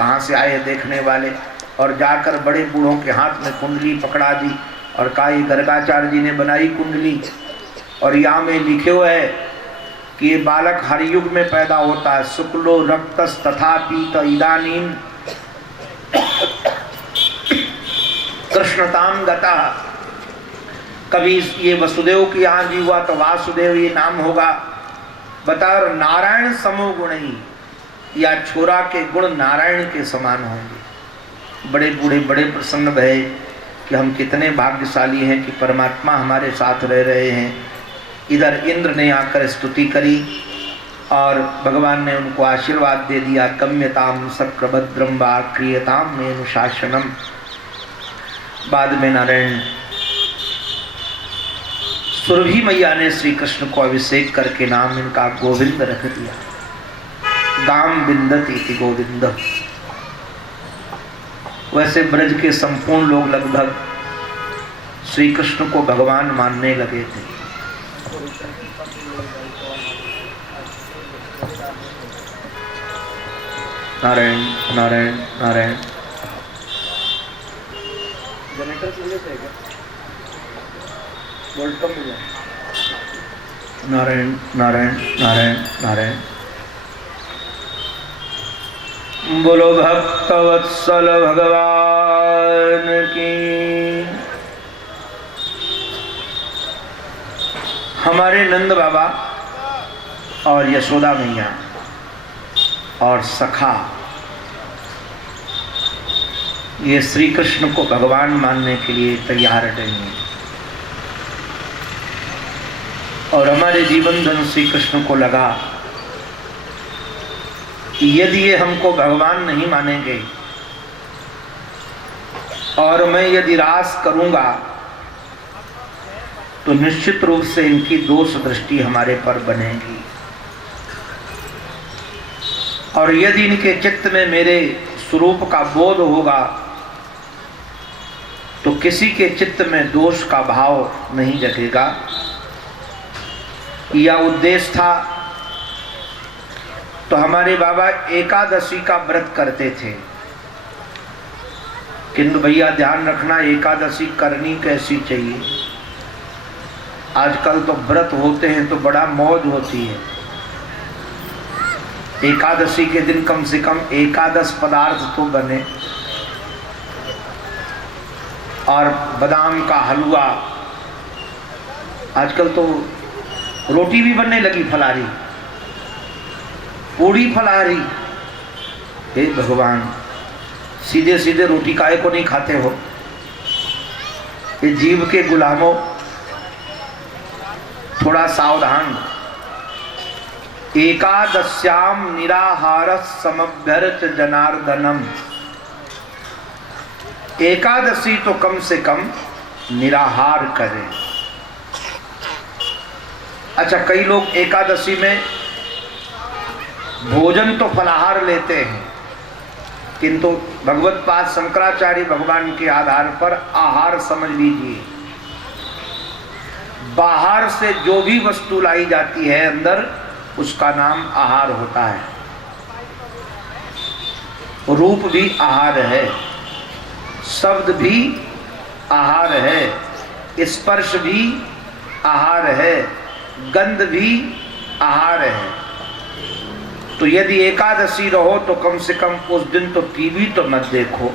कहाँ से आए देखने वाले, और जाकर बड़े बूढ़ों के हाथ में कुंडली पकड़ा दी और कहा ये गर्गाचार्य जी ने बनाई कुंडली, और यहाँ में लिखे हुए है कि ये बालक हर युग में पैदा होता है, शुक्लो रक्तस तथा पीत इदानीम कृष्णताम गता। कभी ये वसुदेव की यहाँ जी हुआ तो वासुदेव ये नाम होगा। बताओ नारायण समो गुण ही, या छोरा के गुण नारायण के समान होंगे। बड़े बूढ़े बड़े प्रसन्न भये कि हम कितने भाग्यशाली हैं कि परमात्मा हमारे साथ रह रहे हैं। इधर इंद्र ने आकर स्तुति करी और भगवान ने उनको आशीर्वाद दे दिया, गम्यताम सक्रभद्रम वा क्रियताम मेनु शासनम। बाद में नारायण सुरभि मैया ने श्री कृष्ण को अभिषेक करके नाम इनका गोविंद रख दिया। गाम बिंदत इति गोविंद। वैसे ब्रज के संपूर्ण लोग लगभग श्री कृष्ण को भगवान मानने लगे थे। नारायण नारायण नारायण। नारायण नारायण नारायण नारायण। बोलो भक्तवत्सल भगवान की। हमारे नंद बाबा और यशोदा मैया और सखा ये श्री कृष्ण को भगवान मानने के लिए तैयार नहीं है, और हमारे जीवन धन श्री कृष्ण को लगा कि यदि ये हमको भगवान नहीं मानेंगे और मैं यदि रास करूंगा तो निश्चित रूप से इनकी दोष दृष्टि हमारे पर बनेगी, और यदि इनके चित्त में मेरे स्वरूप का बोध होगा तो किसी के चित्त में दोष का भाव नहीं जगेगा। यह उद्देश्य था। तो हमारे बाबा एकादशी का व्रत करते थे, किंतु भैया ध्यान रखना एकादशी करनी कैसी चाहिए। आजकल तो व्रत होते हैं तो बड़ा मौज होती है। एकादशी के दिन कम से कम एकादश पदार्थ तो बने, और बादाम का हलवा, आजकल तो रोटी भी बनने लगी फलारी, पूड़ी फलारी। हे भगवान, सीधे सीधे रोटी काहे को नहीं खाते हो? ये जीव के गुलामों, थोड़ा सावधान। एकादश्याम निराहार समभ्यर्च जनार्दनम। एकादशी तो कम से कम निराहार करें। अच्छा, कई लोग एकादशी में भोजन तो फलाहार लेते हैं, किंतु भगवत पाद शंकराचार्य भगवान के आधार पर आहार समझ लीजिए। बाहर से जो भी वस्तु लाई जाती है अंदर, उसका नाम आहार होता है। रूप भी आहार है, शब्द भी आहार है, स्पर्श भी आहार है, गंध भी आहार है। तो यदि एकादशी रहो तो कम से कम उस दिन तो टीवी तो मत देखो।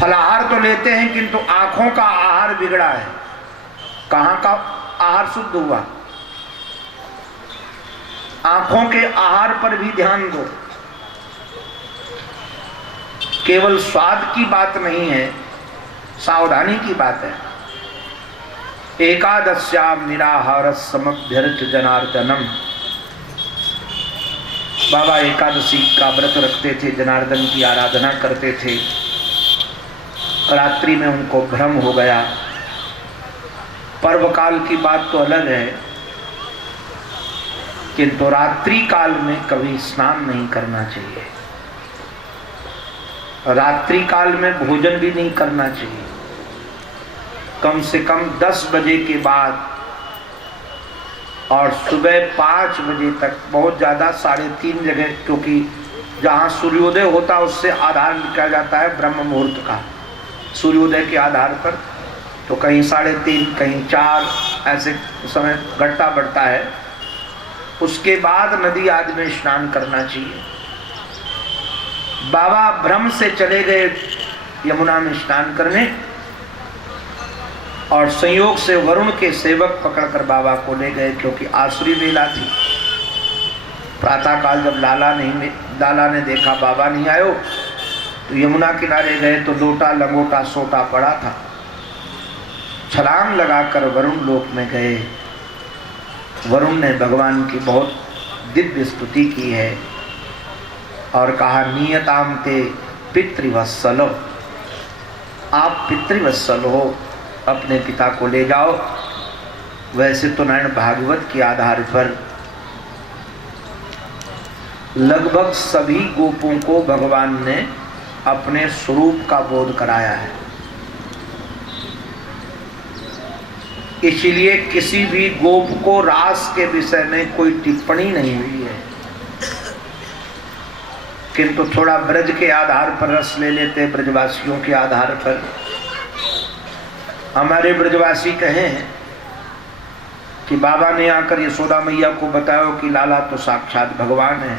फलाहार तो लेते हैं किंतु आंखों का आहार बिगड़ा है। कहाँ का आहार शुद्ध हुआ? आंखों के आहार पर भी ध्यान दो। केवल स्वाद की बात नहीं है, सावधानी की बात है। एकादश्याम निराहार समभ्यर्च जनार्दनम। बाबा एकादशी का व्रत रखते थे, जनार्दन की आराधना करते थे। रात्रि में उनको भ्रम हो गया। पर्व काल की बात तो अलग है, किंतु रात्रि काल में कभी स्नान नहीं करना चाहिए। रात्रि काल में भोजन भी नहीं करना चाहिए। कम से कम 10 बजे के बाद और सुबह 5 बजे तक बहुत ज़्यादा 3:30 जगह, क्योंकि जहाँ सूर्योदय होता है उससे आधार निकाला जाता है ब्रह्म मुहूर्त का, सूर्योदय के आधार पर। तो कहीं 3:30 कहीं 4 ऐसे समय घटता बढ़ता है। उसके बाद नदी आदि में स्नान करना चाहिए। बाबा भ्रम से चले गए यमुना में स्नान करने, और संयोग से वरुण के सेवक पकड़कर बाबा को ले गए, क्योंकि आसुरी बेला थी। प्रातःकाल जब लाला ने देखा बाबा नहीं आयो, तो यमुना किनारे गए तो लोटा लंगोटा सोटा पड़ा था। छलांग लगाकर वरुण लोक में गए। वरुण ने भगवान की बहुत दिव्य स्तुति की है और कहा, नियताम ते पितृवत्सलो, आप पितृवत्सल हो, अपने पिता को ले जाओ। वैसे तो नारायण भागवत के आधार पर लगभग सभी गोपों को भगवान ने अपने स्वरूप का बोध कराया है। इसलिए किसी भी गोप को रास के विषय में कोई टिप्पणी नहीं हुई है, किंतु थोड़ा ब्रज के आधार पर रस ले लेते, ब्रजवासियों के आधार पर। हमारे ब्रजवासी कहें कि बाबा ने आकर यशोदा मैया को बताया कि लाला तो साक्षात भगवान है।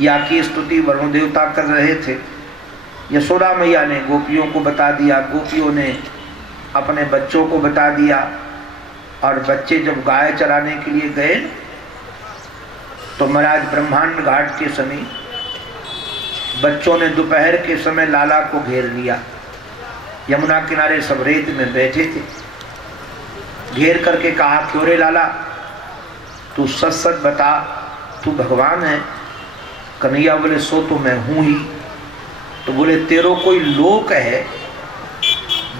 या की स्तुति वरुण देवता कर रहे थे। यशोदा मैया ने गोपियों को बता दिया, गोपियों ने अपने बच्चों को बता दिया, और बच्चे जब गाय चराने के लिए गए तो महाराज ब्रह्मांड घाट के समय बच्चों ने दोपहर के समय लाला को घेर लिया। यमुना किनारे सब रेत में बैठे थे। घेर करके कहा, क्यों रे लाला, तू सच सच बता, तू भगवान है? कन्हैया बोले, सो तो मैं हूं ही। तो बोले, तेरो कोई लोक है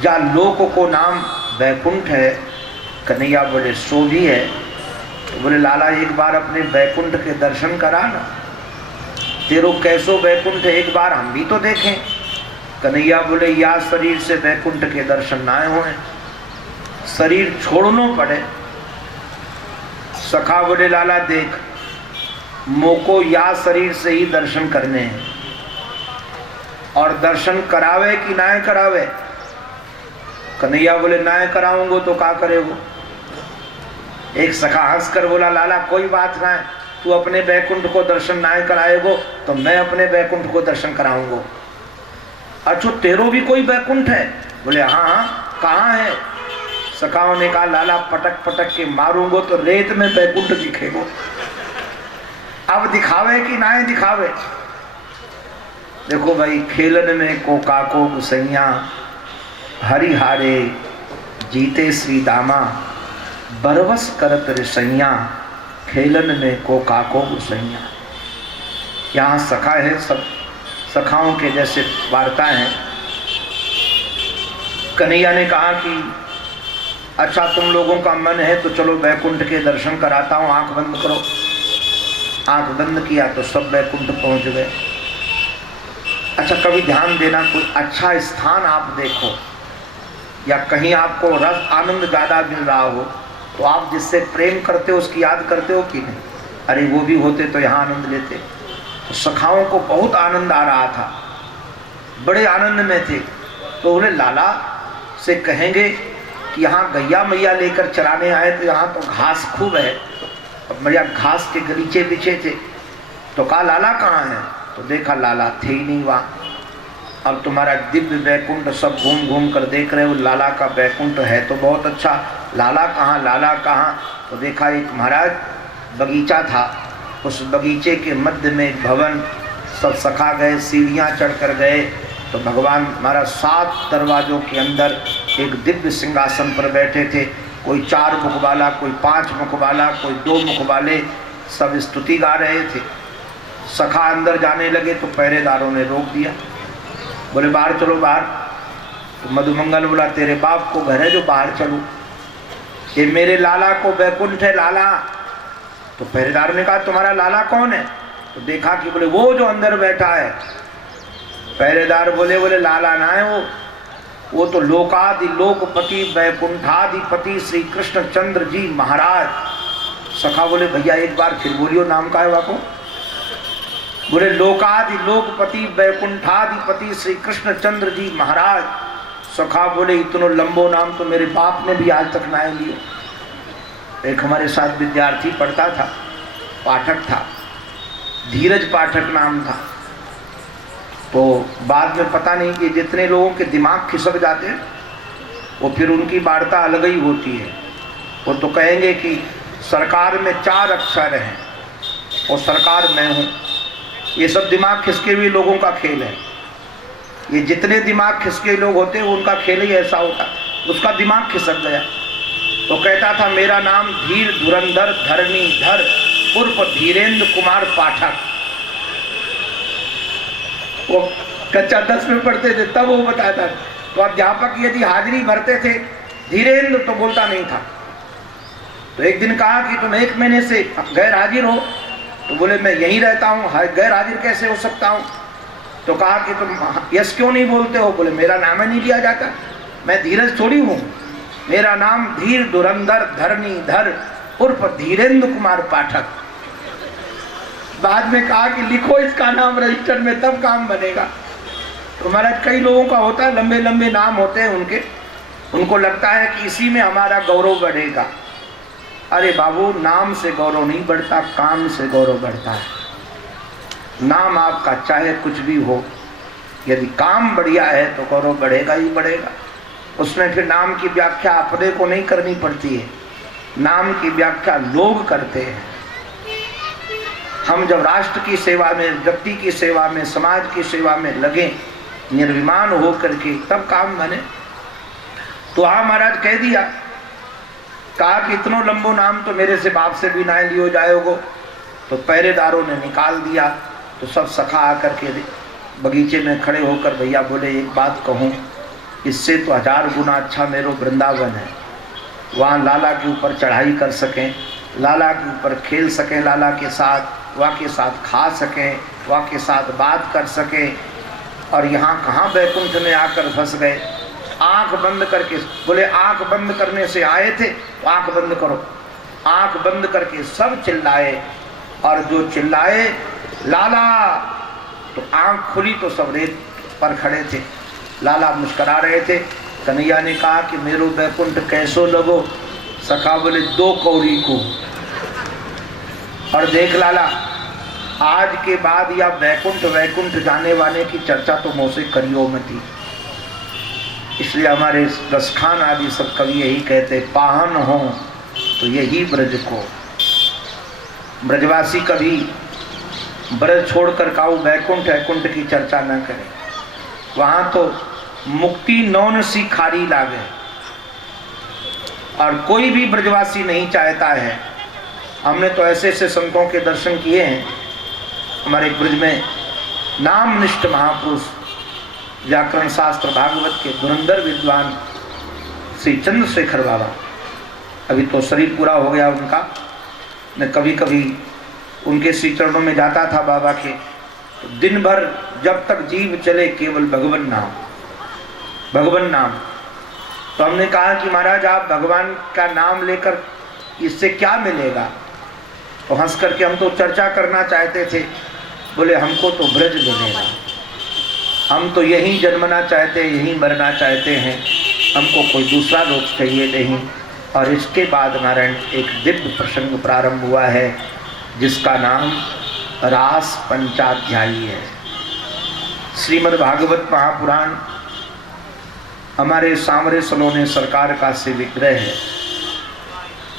या लोक को नाम बैकुंठ है? कन्हैया बोले, सो भी है। तो बोले, लाला एक बार अपने बैकुंठ के दर्शन करा ना, तेरो कैसो बैकुंठ है, एक बार हम भी तो देखें। कन्हैया बोले, या शरीर से बैकुंठ के दर्शन ना होए, शरीर छोड़नो पड़े। सखा बोले, लाला देख, मोको या शरीर से ही दर्शन करने हैं, और दर्शन करावे कि ना करावे? कन्हैया बोले, ना कराऊंगो तो क्या करेगो? एक सखा हंस कर बोला, लाला कोई बात ना है, तू अपने बैकुंठ को दर्शन ना कराएगो तो मैं अपने बैकुंठ को दर्शन कराऊंगो। अच्छा, तेरो भी कोई बैकुंठ है? बोले, हाँ हाँ, कहाँ है? सखाओं ने कहा, लाला पटक पटक के मारूंगो तो रेत में बैकुंठ दिखेगो। अब दिखावे कि ना दिखावे? देखो भाई, खेलन में को काको गुसैया, हरिहारे जीते श्री दामा, बरवस करत रिसैया, खेलन में को काको गुसैया। यहाँ सखा है, सब सखाओं के जैसे वार्ता है। कन्हैया ने कहा कि अच्छा, तुम लोगों का मन है तो चलो बैकुंठ के दर्शन कराता हूँ, आंख बंद करो। आंख बंद किया तो सब बैकुंठ पहुंच गए। अच्छा, कभी ध्यान देना, कोई अच्छा स्थान आप देखो या कहीं आपको रस आनंद ज़्यादा मिल रहा हो तो आप जिससे प्रेम करते हो उसकी याद करते हो कि नहीं? अरे वो भी होते तो यहाँ आनंद लेते। तो सखाओं को बहुत आनंद आ रहा था, बड़े आनंद में थे। तो उन्हें लाला से कहेंगे कि यहाँ गैया मैया लेकर चराने आए तो यहाँ तो घास खूब है, बढ़िया घास के गलीचे बिछे थे। तो कहा, लाला कहाँ है? तो देखा लाला थे ही नहीं वहाँ। अब तुम्हारा दिव्य बैकुंठ सब घूम घूम कर देख रहे हो, लाला का बैकुंठ है तो बहुत अच्छा, लाला कहाँ, लाला कहाँ? तो देखा एक महाराज बगीचा था, उस बगीचे के मध्य में एक भवन, सब सखा गए, सीढ़ियाँ चढ़ कर गए तो भगवान महाराज 7 दरवाजों के अंदर एक दिव्य सिंहासन पर बैठे थे। कोई 4 मुख वाला, कोई 5 मुख वाला, कोई 2 मुख वाले, सब स्तुति गा रहे थे। सखा अंदर जाने लगे तो पहरेदारों ने रोक दिया, बोले बाहर चलो बाहर। तो मधुमंगल बोला, तेरे बाप को घर है जो बाहर चलो, ये मेरे लाला को बैकुंठ है लाला। तो पहरेदार ने कहा, तुम्हारा लाला कौन है? तो देखा कि बोले वो जो अंदर बैठा है। पहरेदार बोले लाला ना है वो तो लोकादि लोकपति बैकुंठाधिपति श्री कृष्ण चंद्र जी महाराज सखा बोले भैया एक बार फिर बोलियो नाम का है वाको। बोले लोकादि लोकपति वैकुंठाधिपति श्री कृष्ण चंद्र जी महाराज। सखा बोले इतनो लंबो नाम तो मेरे बाप ने भी आज तक ना लियो। एक हमारे साथ विद्यार्थी पढ़ता था, पाठक था, धीरज पाठक नाम था। तो बाद में पता नहीं कि जितने लोगों के दिमाग खिसक जाते हैं वो फिर उनकी वार्ता अलग ही होती है। वो तो कहेंगे कि सरकार में 4 अक्षर हैं और सरकार मैं हूँ। ये सब दिमाग खिसके हुए लोगों का खेल है। ये जितने दिमाग खिसके लोग होते हैं उनका खेल ही ऐसा होता। उसका दिमाग खिसक गया तो कहता था मेरा नाम धीर धुरंधर धरणीधर उर्फ धीरेन्द्र कुमार पाठक। वो कक्षा 10 में पढ़ते थे तब वो बताता था। तो अध्यापक यदि हाजिरी भरते थे धीरेन्द्र तो बोलता नहीं था। तो एक दिन कहा कि तुम 1 महीने से गैर हाजिर हो। तो बोले मैं यहीं रहता हूँ, गैर हाजिर कैसे हो सकता हूँ। तो कहा कि तुम यस क्यों नहीं बोलते हो। बोले मेरा नाम ही नहीं लिया जाता, मैं धीरज थोड़ी हूँ, मेरा नाम धीर धुरंधर धरणीधर उर्फ धीरेन्द्र कुमार पाठक। बाद में कहा कि लिखो इसका नाम रजिस्टर में तब काम बनेगा। तो महाराज कई लोगों का होता है, लंबे लंबे नाम होते हैं उनके, उनको लगता है कि इसी में हमारा गौरव बढ़ेगा। अरे बाबू नाम से गौरव नहीं बढ़ता, काम से गौरव बढ़ता है। नाम आपका चाहे कुछ भी हो, यदि काम बढ़िया है तो गौरव बढ़ेगा ही बढ़ेगा। उसमें फिर नाम की व्याख्या अपने को नहीं करनी पड़ती है, नाम की व्याख्या लोग करते हैं। हम जब राष्ट्र की सेवा में, व्यक्ति की सेवा में, समाज की सेवा में लगे निर्विमान हो करके तब काम बने। तो हाँ महाराज कह दिया, कहा कि इतनो लंबो नाम तो मेरे से बाप से भी ना लियो जाएगो। तो पहरेदारों ने निकाल दिया। तो सब सखा आकर के बगीचे में खड़े होकर भैया बोले एक बात कहूँ, इससे तो 1000 गुना अच्छा मेरो वृंदावन है। वहाँ लाला के ऊपर चढ़ाई कर सकें, लाला के ऊपर खेल सकें, लाला के साथ, वहाँ के साथ खा सकें, वहाँ के साथ बात कर सकें। और यहाँ कहाँ बैकुंठ में आकर फंस गए। आंख बंद करके बोले, आंख बंद करने से आए थे तो आंख बंद करो। आंख बंद करके सब चिल्लाए, और जो चिल्लाए लाला, तो आंख खुली तो सब रेत पर खड़े थे। लाला मुस्करा रहे थे। कन्हैया ने कहा कि मेरो बैकुंठ कैसो लगो। सखा बोले 2 कौड़ी को। और देख लाला, आज के बाद या बैकुंठ वैकुंठ जाने वाले की चर्चा तो मुझसे करियो मती। इसलिए हमारे रसखान आदि सब कवि यही कहते, पाहन हो तो यही ब्रज को। ब्रजवासी कभी ब्रज छोड़कर काऊ बैकुंठ वैकुंठ की चर्चा न करें। वहाँ तो मुक्ति नौन सी खारी लागे। और कोई भी ब्रजवासी नहीं चाहता है। हमने तो ऐसे ऐसे संतों के दर्शन किए हैं हमारे ब्रज में। नामनिष्ठ महापुरुष, व्याकरण शास्त्र भागवत के धुरंधर विद्वान श्री चंद्रशेखर बाबा, अभी तो शरीर पूरा हो गया उनका। मैं कभी कभी उनके श्री चरणों में जाता था बाबा के। तो दिन भर जब तक जीव चले केवल भगवान नाम, भगवान नाम। तो हमने कहा कि महाराज आप भगवान का नाम लेकर इससे क्या मिलेगा। तो हंस करके हम तो चर्चा करना चाहते थे। बोले हमको तो ब्रज मिलेगा, हम तो यहीं जन्मना चाहते हैं, यहीं मरना चाहते हैं, हमको कोई दूसरा लोक चाहिए नहीं। और इसके बाद नारायण एक दिव्य प्रसंग प्रारंभ हुआ है जिसका नाम रास पंचाध्यायी है। श्रीमद् भागवत महापुराण हमारे सांवरे सलोने सरकार का से विग्रह है।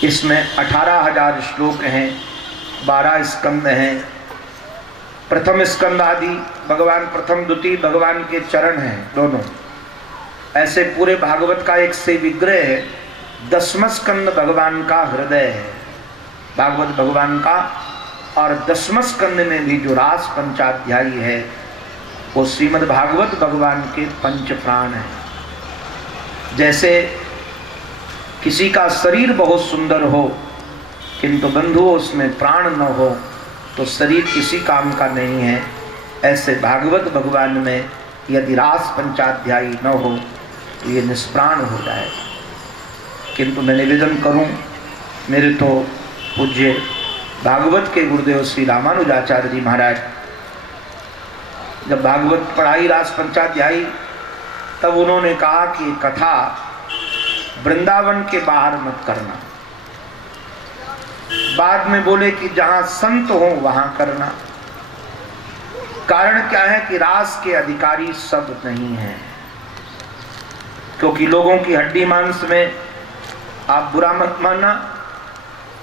इसमें 18,000 श्लोक हैं, 12 स्कंद हैं। प्रथम स्कंद आदि भगवान, प्रथम द्वितीय भगवान के चरण हैं दोनों। ऐसे पूरे भागवत का एक से विग्रह है। 10वां स्कंद भगवान का हृदय है, भागवत भगवान का। और 10वां स्कंद में भी जो रास पंचाध्यायी है वो श्रीमद् भागवत भगवान के 5 प्राण हैं। जैसे किसी का शरीर बहुत सुंदर हो किंतु बंधु उसमें प्राण न हो तो शरीर किसी काम का नहीं है। ऐसे भागवत भगवान में यदि रास पंचाध्यायी न हो तो ये निष्प्राण हो जाए। किंतु मैं निवेदन करूं, मेरे तो पूज्य भागवत के गुरुदेव श्री रामानुजाचार्य जी महाराज जब भागवत पढ़ाई रास पंचाध्यायी, तब उन्होंने कहा कि कथा वृंदावन के बाहर मत करना। बाद में बोले कि जहां संत हो वहां करना। कारण क्या है कि रास के अधिकारी सब नहीं हैं, क्योंकि लोगों की हड्डी मांस में, आप बुरा मत मानना,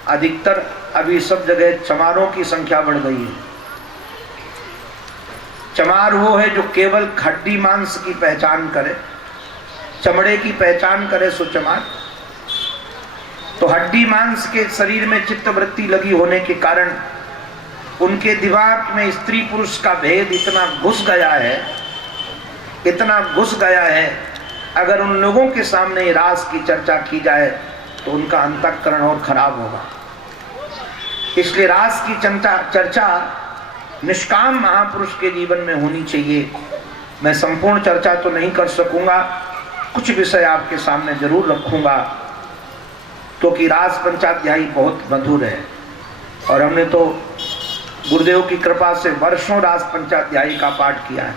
अधिकतर अभी सब जगह चमारों की संख्या बढ़ गई है। चमार वो है जो केवल हड्डी मांस की पहचान करे, चमड़े की पहचान करे सो चमार। तो हड्डी मांस के शरीर में चित्तवृत्ति लगी होने के कारण उनके दिमाग में स्त्री पुरुष का भेद इतना घुस गया है, इतना घुस गया है, अगर उन लोगों के सामने रास की चर्चा की जाए तो उनका अंतःकरण और खराब होगा। इसलिए रास की चर्चा निष्काम महापुरुष के जीवन में होनी चाहिए। मैं संपूर्ण चर्चा तो नहीं कर सकूंगा, कुछ विषय आपके सामने जरूर रखूंगा, क्योंकि रास पंचाध्यायी बहुत मधुर है और हमने तो गुरुदेव की कृपा से वर्षों रास पंचाध्यायी का पाठ किया है।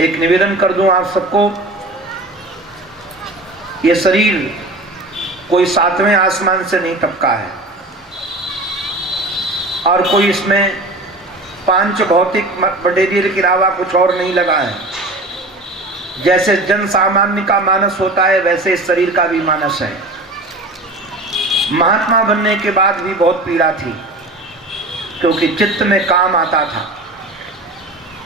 एक निवेदन कर दूं आप सबको, ये शरीर कोई 7वें आसमान से नहीं टपका है और कोई इसमें 5 भौतिक मटेरियल के अलावा कुछ और नहीं लगा है। जैसे जन सामान्य का मानस होता है वैसे इस शरीर का भी मानस है। महात्मा बनने के बाद भी बहुत पीड़ा थी, क्योंकि चित्त में काम आता था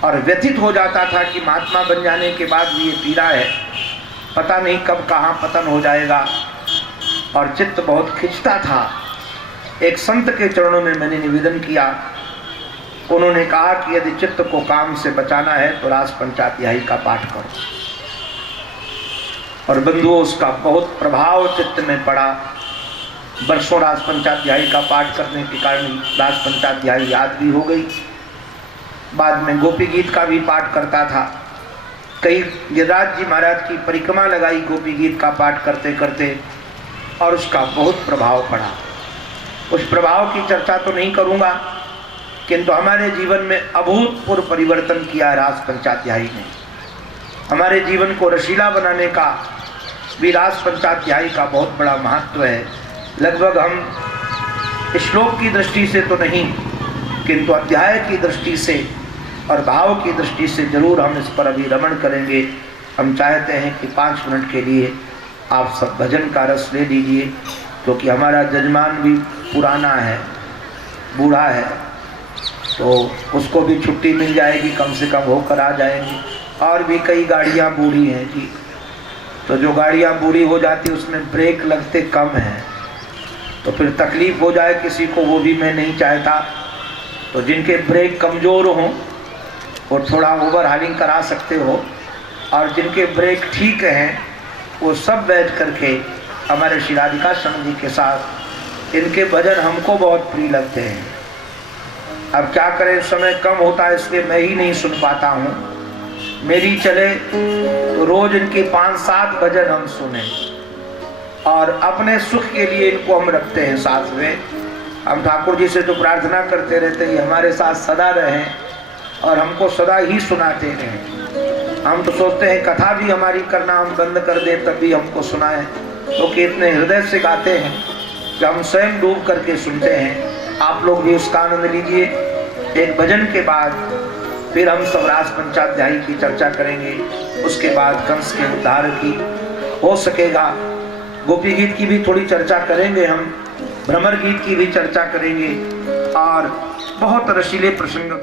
और व्यथित हो जाता था कि महात्मा बन जाने के बाद भी ये पीड़ा है, पता नहीं कब कहाँ पतन हो जाएगा, और चित्त बहुत खिंचता था। एक संत के चरणों में मैंने निवेदन किया, उन्होंने कहा कि यदि चित्त को काम से बचाना है तो रास पंचाध्यायी का पाठ करो। और बंधुओं, उसका बहुत प्रभाव चित्त में पड़ा। वर्षों रास पंचाध्यायी का पाठ करने के कारण रास पंचाध्यायी याद भी हो गई। बाद में गोपी गीत का भी पाठ करता था। कई गिरिराज जी महाराज की परिक्रमा लगाई गोपी गीत का पाठ करते करते, और उसका बहुत प्रभाव पड़ा। उस प्रभाव की चर्चा तो नहीं करूंगा, किंतु हमारे जीवन में अभूतपूर्व परिवर्तन किया रास पंचाध्यायी ने। हमारे जीवन को रसीला बनाने का भी रास पंचाध्यायी का बहुत बड़ा महत्व है। लगभग हम श्लोक की दृष्टि से तो नहीं, किंतु अध्याय की दृष्टि से और भाव की दृष्टि से जरूर हम इस पर अभी रमण करेंगे। हम चाहते हैं कि 5 मिनट के लिए आप सब भजन का रस ले लीजिए, क्योंकि हमारा जजमान भी पुराना है, बूढ़ा है, तो उसको भी छुट्टी मिल जाएगी, कम से कम होकर आ जाएंगे। और भी कई गाड़ियाँ बूढ़ी हैं जी, तो जो गाड़ियाँ बूढ़ी हो जाती उसमें ब्रेक लगते कम हैं, तो फिर तकलीफ हो जाए किसी को, वो भी मैं नहीं चाहता। तो जिनके ब्रेक कमज़ोर हों वो थोड़ा ओवर हालिंग करा सकते हो, और जिनके ब्रेक ठीक हैं वो सब बैठ करके हमारे श्री राधिका शर्मा जी के साथ, इनके भजन हमको बहुत प्रिय लगते हैं। अब क्या करें, समय कम होता है इसलिए मैं ही नहीं सुन पाता हूँ। मेरी चले तो रोज इनके 5-7 भजन हम सुने, और अपने सुख के लिए इनको हम रखते हैं साथ में। हम ठाकुर जी से तो प्रार्थना करते रहते हैं हमारे साथ सदा रहें और हमको सदा ही सुनाते रहें। हम तो सोचते हैं कथा भी हमारी करना हम बंद कर दें तब भी हमको सुनाएं, क्योंकि इतने हृदय से गाते हैं कि हम स्वयं डूब करके सुनते हैं। आप लोग भी उसका आनंद लीजिए। एक भजन के बाद फिर हम सब रास पंचाध्यायी की चर्चा करेंगे, उसके बाद कंस के उद्धार की, हो सकेगा गोपी गीत की भी थोड़ी चर्चा करेंगे, हम भ्रमर गीत की भी चर्चा करेंगे, और बहुत रसीले प्रसंग भी